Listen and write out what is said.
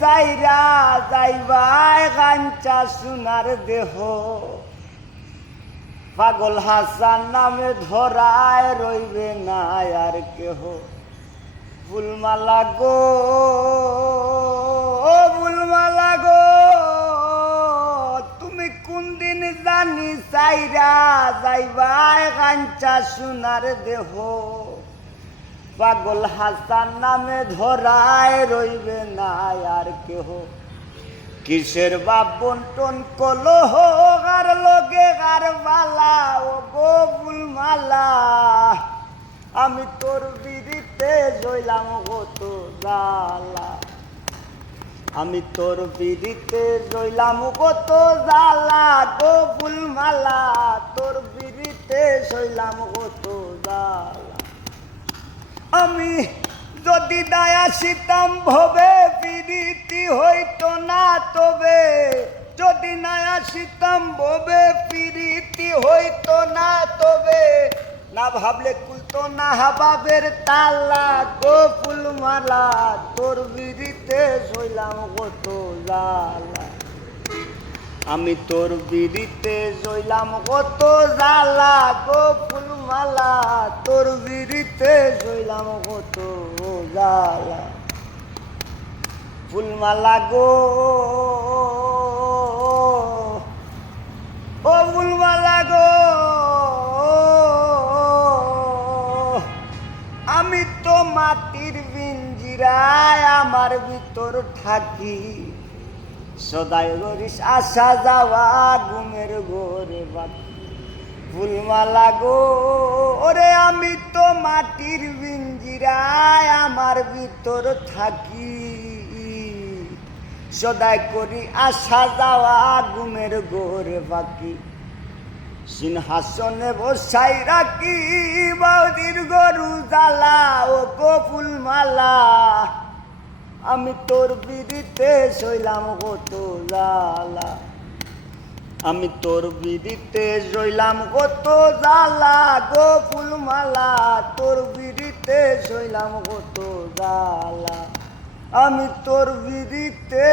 যাইরা যাইবাই কাঞ্চা সোনার দেহ পাগল হাসান নামে ধরায় রইবে না আর কেহ। ফুলমালা গো ফুলমালা গো তুমি কোন দিন জানি চাইরা যাইবাই কাঞ্চা সোনার দেহ পাগল হাসান নামে ধরায় রইবে না আর কেহ। কিসের বাপ বন্টন কলহ আর লগে আর বালা ও গো ফুলমালা আমি তোর বিড়িতে জইলাম কত জ্বালা আমি তোর বিড়িতে জইলাম কত জ্বালা গো ফুলমালা তোর বিড়িতে জইলাম কত জ্বালা। আমি যদি দায়া শীতাম ভবে পিরিতি হইতো না তবে যদি নায়া শীতাম ভবে পিরিতি হইতো না তবে না ভাবলে কুলতো না হাবাবের তালা গো ফুলমালা তোর বিড়িতে জইলাম কত জ্বালা আমি তোর বিড়িতে জইলাম কত জ্বালা গো ফুলমালা তোর বিড়িতে জইলাম কত জ্বালা। ফুলমালা গো ও ফুলমালা গো আমি তো মাটির পিঞ্জিরায় আমার ভিতর থাকি সদাই করিস আসা যাওয়া ঘুমের ঘরে বাকি। ফুলমালা গো ওরে আমি তো মাটির পিঞ্জিরায় আমার ভিতর থাকি সদাই করি আসা যাওয়া ঘুমের ঘরে বাকি। সিংহাসনে বসাই রাখি বাউদির গরু জ্বালা ও গো ফুলমালা আমি তোর বিড়িতে জইলাম কত জ্বালা আমি তোর বিড়িতে জইলাম কত জ্বালা গো ফুলমালা তোর বিড়িতে জইলাম কত জ্বালা আমি তোর বিড়িতে